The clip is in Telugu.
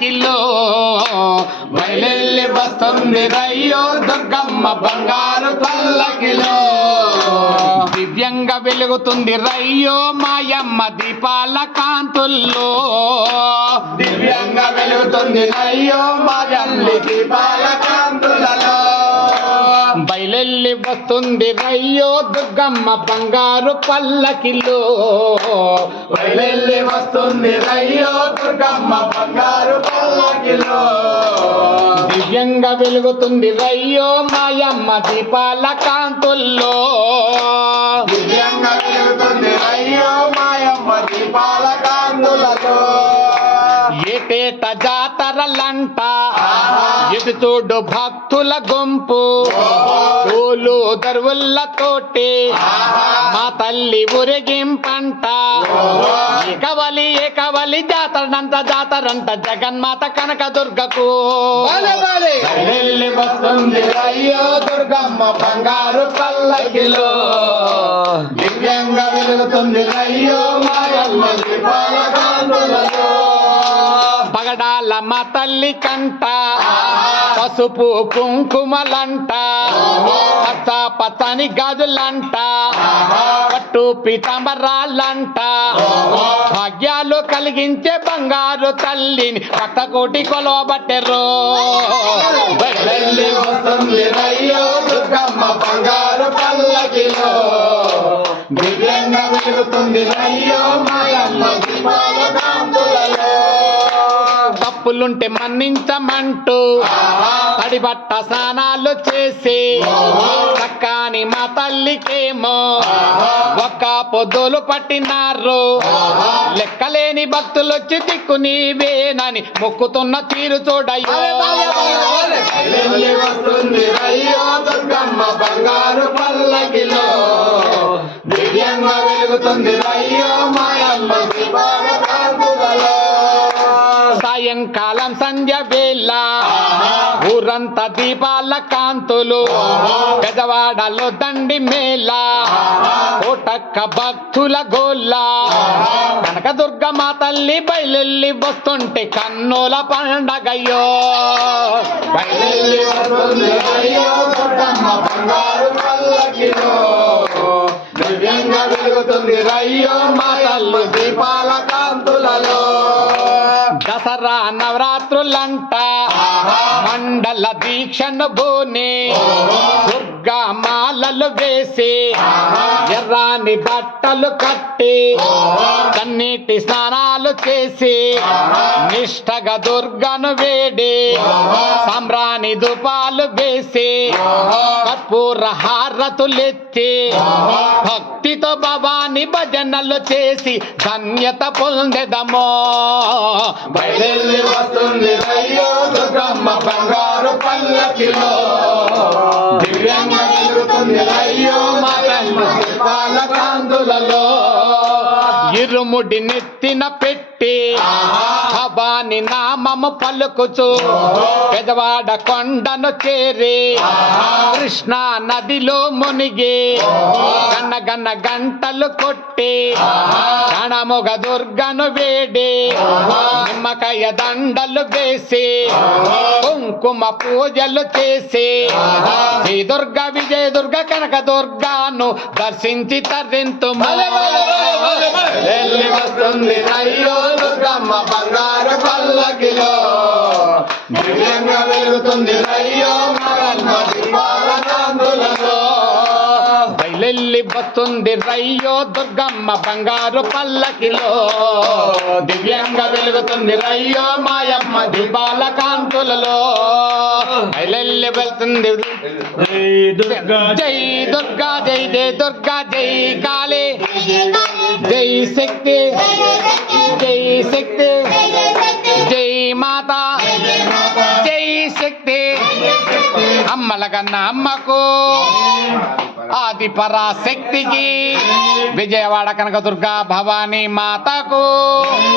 పల్లకిలో బయలెల్లి వస్తుంది రయ్యో దుర్గమ్మ బంగారు పల్లకిలో దివ్యంగా వెలుగుతుంది రయ్యో మాయమ్మ దీపాల కాంతుల్లో దివ్యంగా వెలుగుతుంది రయ్యో మాయల్లి దీపాల కాంతులలో బయలెల్లి వస్తుంది రయ్యో దుర్గమ్మ బంగారు పల్లకిలో బయలెల్లి వస్తుంది రయ్యో దుర్గమ్మ బంగారు పల్లకిలో దివ్యంగా వెలుగుతుంది రయ్యో మాయమ్మ దీపాల కాంతుల్లో దివ్యంగా వెలుగుతుంది రయ్యో మాయమ్మ దీపాల కాంతులలో ఏటేట జాతరలంట ఎటు చూడు భక్తుల గుంపు తోలు దరువులతోటి మా తల్లి ఊరేగింపంట ఏకవలి జాతరంట జగన్మాత కనకదుర్గకు వెళ్ళి వస్తుంది అయ్యో దుర్గమ్మ బంగారు పల్లకిలో దివ్యంగా వెలుగుతుంది అయ్యో మాయమ్మ దీపాల కాంతులలో పగడాల మా తల్లి కంట పసుపు కుంకుమలంట పచ్చ పచ్చని గాజులంట పట్టు పీతాంబరాలంట భాగ్యాలు కలిగించే బంగారు తల్లిని పట్టకోటి కొలవబట్టెరు వస్తుంది రయ్యో దుర్గమ్మ బంగారు పల్లకిలో దివ్యంగా వెలుగుతుంది రయ్యో మాయమ్మ దీపాల కాంతులలో తప్పులుంటే మన్నించమంటూ తడిబట్ట స్నానాలు చేసి చక్కని మా తల్లికేమో ఒక్క పొద్దులు పట్టినారు లెక్కలేని భక్తులు వచ్చి దిక్కు నీవేనని మొక్కుతున్న తీరు చూడయ్యో వస్తుంది రయ్యో దుర్గమ్మ బంగారు పల్లకిలో దివ్యంగా వెలుగుతుంది రయ్యో మాయమ్మ దీపాల కాంతులలో సాయంకాలం సంధ్య వేళ ఊరంతా దీపాల కాంతులు పెదవాడలో దండి మేళ కోటక్క భక్తుల గోళ్ళ కనకదుర్గ మా తల్లి బయలెల్లి వస్తుంటే కన్నుల పండగయ్యో బయలెల్లి వస్తుంది అయ్యో దుర్గమ్మ బంగారు పల్లకిలో దివ్యంగా వెలుగుతుంది రయ్యో మా తల్లి దీపాల కాంతులలో దసరా నవరాత్రులంట మండల దీక్షను బోని దుర్గా మాలలు వేసి ఎర్రాని బట్టలు కట్టి కన్నీటి స్నానాలు చేసి నిష్టగా దుర్గను వేడి సాంబ్రాణి ధూపాలు వేసి కర్పూర హారతులెత్తి భక్తితో భవాని భజనలు చేసి ధన్యత పొందెదమో బయలుదేరి వస్తుంది రయ్యో దుర్గమ్మ బంగారు పల్లకిలో దివ్యంగా వెలుగుతుంది రయ్యో మాయమ్మ దీపాల కాంతులలో ఇరుముడి నెత్తిన పెట్టి భవాని నామము పలుకుచు పెదవాడ కొండను చేరి కృష్ణా నదిలో మునిగి గన్న గంటలు కొట్టి గణముగ దుర్గను వేడి నిమ్మకాయ దండలు వేసి కుంకుమ పూజలు చేసి శ్రీ దుర్గ విజయ దుర్గ కనక దుర్గాను దర్శించి తరింతు వెళ్ళి వస్తుంది అయ్యో దుర్గమ్మ బంగారు పల్లకిలో దివ్యంగా వెలుగుతుంది అయ్యో మాయమ్మ దీపాల కాంతులలో బయలెల్లి వస్తుంది రయ్యో దుర్గమ్మ బంగారు పల్లకిలో దివ్యంగా వెలుగుతుంది రయ్యో మాయమ్మ దీపాల కాంతులలో బయలెల్లి వెళ్తుంది జై దుర్గా జై జై దుర్గా జై కాళీ జై శక్తి జై శక్తి జై మాత జై శక్తి అమ్మల కన్నా అమ్మకు ఆది పరాశక్తికి విజయవాడ కనకదుర్గ భవానీ మాతకు